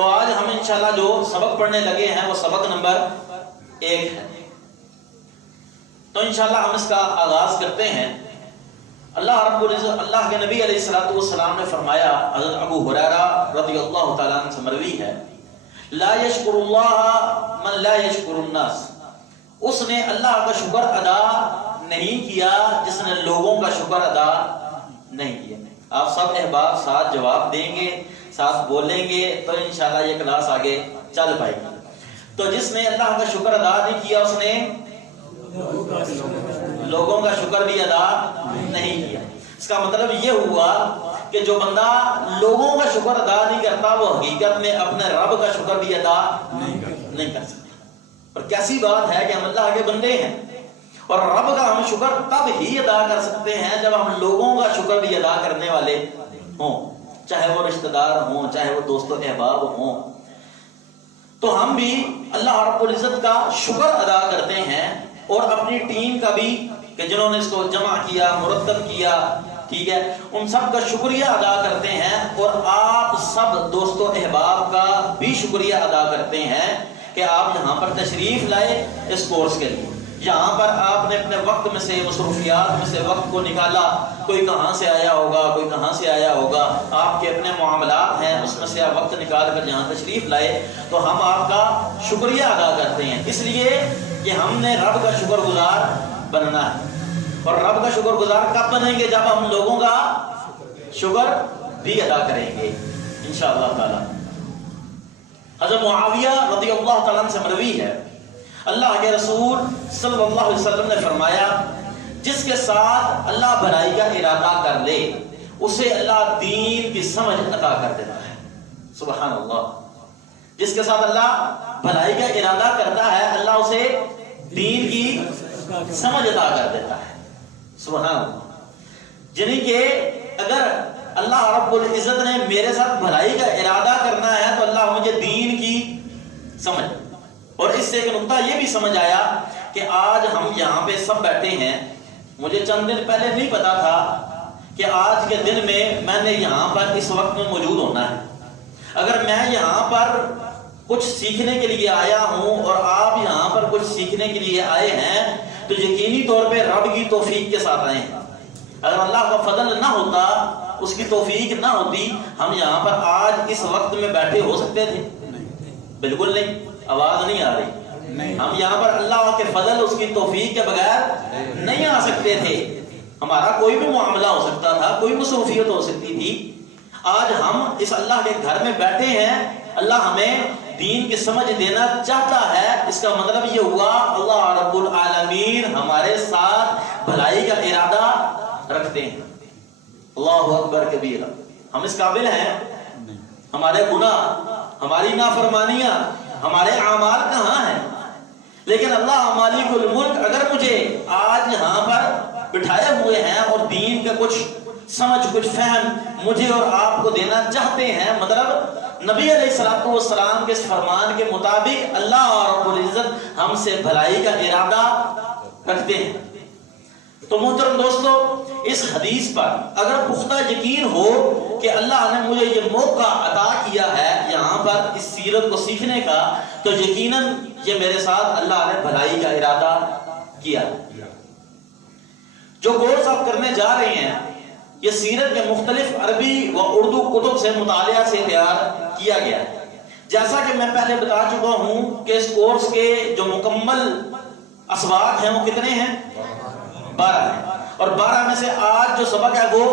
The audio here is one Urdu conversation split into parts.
تو آج ہم انشاءاللہ جو سبق پڑھنے لگے ہیں وہ سبق نمبر 1 ہے. تو انشاءاللہ ہم اس کا آغاز کرتے ہیں. اللہ رب العزت، اللہ کے نبی علیہ الصلوۃ والسلام نے فرمایا، حضرت ابو ہریرہ رضی اللہ تعالیٰ عنہ سے مروی ہے، لا یشکر اللہ من لا یشکر الناس. اس نے اللہ کا شکر ادا نہیں کیا جس نے لوگوں کا شکر ادا نہیں کیا. آپ سب احباب ساتھ جواب دیں گے، ساتھ بولیں گے تو انشاءاللہ یہ کلاس آگے چل پائے گی. تو جس نے اللہ کا شکر ادا نہیں کیا اس نے لوگوں کا شکر بھی ادا نہیں کیا. اس کا مطلب یہ ہوا کہ جو بندہ لوگوں کا شکر ادا نہیں کرتا وہ حقیقت میں اپنے رب کا شکر بھی ادا نہیں کر سکتا. اور کیسی بات ہے کہ ہم اللہ کے بندے ہیں اور رب کا ہم شکر تب ہی ادا کر سکتے ہیں جب ہم لوگوں کا شکر بھی ادا کرنے والے ہوں، چاہے وہ رشتہ دار ہوں، چاہے وہ دوست و احباب ہوں. تو ہم بھی اللہ رب العزت کا شکر ادا کرتے ہیں اور اپنی ٹیم کا بھی کہ جنہوں نے اس کو جمع کیا، مرتب کیا، ٹھیک ہے، ان سب کا شکریہ ادا کرتے ہیں. اور آپ سب دوست و احباب کا بھی شکریہ ادا کرتے ہیں کہ آپ یہاں پر تشریف لائے اس کورس کے لیے. یہاں پر آپ نے اپنے وقت میں سے، مصروفیات میں سے وقت کو نکالا. کوئی کہاں سے آیا ہوگا، کوئی کہاں سے آیا ہوگا، آپ کے اپنے معاملات ہیں اس میں سے آپ وقت نکال کر یہاں تشریف لائے. تو ہم آپ کا شکریہ ادا کرتے ہیں اس لیے کہ ہم نے رب کا شکر گزار بننا ہے. اور رب کا شکر گزار کب بنیں گے؟ جب ہم لوگوں کا شکر بھی ادا کریں گے انشاءاللہ تعالی. حضرت معاویہ رضی اللہ تعالیٰ عنہ سے مروی ہے، اللہ کے رسول صلی اللہ علیہ وسلم نے فرمایا، جس کے ساتھ اللہ بھلائی کا ارادہ کر لے اسے اللہ دین کی سمجھ عطا کر دیتا ہے. سبحان اللہ. جس کے ساتھ اللہ بھلائی کا ارادہ کرتا ہے اللہ اسے دین کی سمجھ عطا کر دیتا ہے. سبحان اللہ. یعنی کہ اگر اللہ رب العزت نے میرے ساتھ بھلائی کا ارادہ کرنا ہے تو اللہ مجھے دین کی سمجھ. اور اس سے ایک نقطہ یہ بھی سمجھ آیا کہ آج ہم یہاں پہ سب بیٹھے ہیں. مجھے چند دن پہلے نہیں پتا تھا کہ آج کے دن میں نے یہاں پر اس وقت میں موجود ہونا ہے. اگر میں یہاں پر کچھ سیکھنے کے لیے آیا ہوں اور آپ یہاں پر کچھ سیکھنے کے لیے آئے ہیں تو یقینی طور پہ رب کی توفیق کے ساتھ آئے ہیں. اگر اللہ کا فضل نہ ہوتا، اس کی توفیق نہ ہوتی، ہم یہاں پر آج اس وقت میں بیٹھے ہو سکتے تھے؟ بالکل نہیں. آواز نہیں آ رہی. ہم یہاں پر اللہ کے فضل، اس کی توفیق کے بغیر نہیں آ سکتے تھے. ہمارا کوئی بھی معاملہ ہو سکتا تھا، کوئی مصروفیت ہو سکتی تھی. آج ہم اس اللہ کے گھر میں بیٹھے ہیں، اللہ ہمیں دین کی سمجھ دینا چاہتا ہے. اس کا مطلب یہ ہوا اللہ رب العالمین ہمارے ساتھ بھلائی کا ارادہ رکھتے ہیں. اللہ اکبر کبیرہ. ہم اس قابل ہیں؟ ہمارے گناہ، ہماری نافرمانیاں، ہمارے اعمال کہاں ہیں؟ لیکن اللہ مالک الملک اگر مجھے آج یہاں پر بٹھائے ہوئے ہیں اور دین کا کچھ سمجھ، کچھ فہم مجھے اور آپ کو دینا چاہتے ہیں، مطلب نبی علیہ الصلوۃ والسلام کے اس فرمان کے مطابق اللہ رب العزت ہم سے بھلائی کا ارادہ رکھتے ہیں. تو محترم دوستو، اس حدیث پر اگر پختہ یقین ہو کہ اللہ نے مجھے یہ موقع عطا کیا ہے یہاں پر اس سیرت کو سیکھنے کا، تو یقیناً یہ میرے ساتھ اللہ نے بھلائی کا ارادہ کیا. جو کورس آپ کرنے جا رہے ہیں یہ سیرت کے مختلف عربی و اردو کتب سے مطالعہ سے تیار کیا گیا ہے. جیسا کہ میں پہلے بتا چکا ہوں کہ اس کورس کے جو مکمل اسباق ہیں وہ کتنے ہیں؟ 12 ہیں. اور 12 میں سے آج جو سبق ہے وہ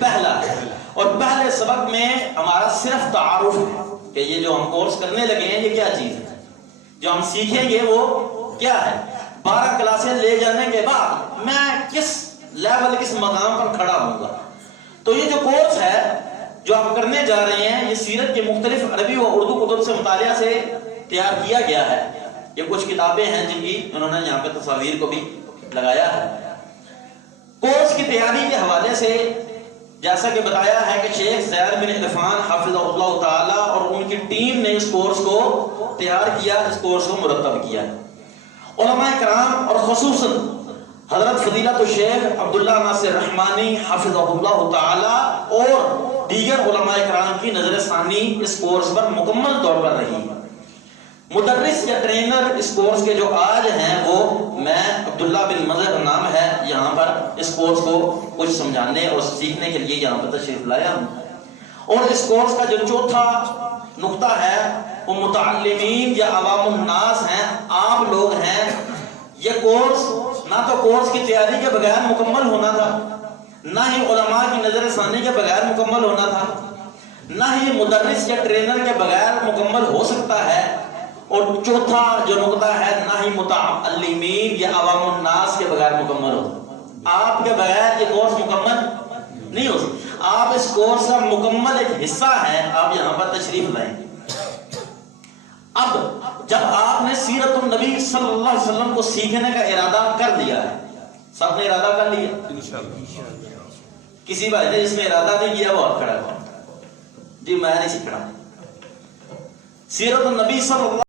پہلا ہے. اور پہلے سبق میں ہمارا صرف تعارف ہے کہ یہ جو ہم کورس کرنے لگے ہیں یہ کیا چیز ہے، جو ہم سیکھیں گے وہ کیا ہے. 12 کلاسیں لے جانے کے بعد میں کس لیول، کس مقام پر کھڑا ہوں گا. تو یہ جو کورس ہے جو آپ کرنے جا رہے ہیں یہ سیرت کے مختلف عربی و اردو کتب سے مطالعہ سے تیار کیا گیا ہے. یہ کچھ کتابیں ہیں جن کی انہوں نے یہاں پہ تصاویر کو بھی لگایا ہے. کورس کی تیاری کے حوالے سے جیسا کہ بتایا ہے کہ شیخ زید بن عرفان حافظہ اللہ تعالی اور ان کی ٹیم نے اس کورس کو تیار کیا، اس کورس کو مرتب کیا. علماء کرام اور خصوصاً حضرت فضیلت الشیخ عبداللہ ناصر رحمانی حافظہ اللہ تعالی اور دیگر علماء کرام کی نظر ثانی اس کورس پر مکمل طور پر رہی. مدرس یا ٹرینر اس کورس کے جو آج ہیں وہ میں عبداللہ بن مظہر نام ہے، یہاں پر اس کورس کو کچھ سمجھانے اور سیکھنے کے لیے یہاں پر تشریف لایا ہوں. اور اس کورس کا جو چوتھا نقطہ ہے وہ متعلمین یا عوام الناس ہیں، آپ لوگ ہیں. یہ کورس نہ تو کورس کی تیاری کے بغیر مکمل ہونا تھا، نہ ہی علماء کی نظر ثانی کے بغیر مکمل ہونا تھا، نہ ہی مدرس یا ٹرینر کے بغیر مکمل ہو سکتا ہے. اور چوتھا جو نقطہ ہے نہ ہی متعلمین یا عوام الناس کے بغیر مکمل ہوتا. آپ کے بغیر یہ کورس مکمل نہیں ہو سکتا. آپ اس کورس کا مکمل ایک حصہ ہیں، آپ یہاں پر تشریف لائیں. اب جب آپ نے سیرت النبی صلی اللہ علیہ وسلم کو سیکھنے کا ارادہ کر لیا ہے، سب نے ارادہ کر لیا انشاءاللہ. کسی بھائی نے جس نے ارادہ نہیں کیا وہ آپ کھڑا ہوا جی میں نہیں سیکھنا. سیرت النبی صلی اللہ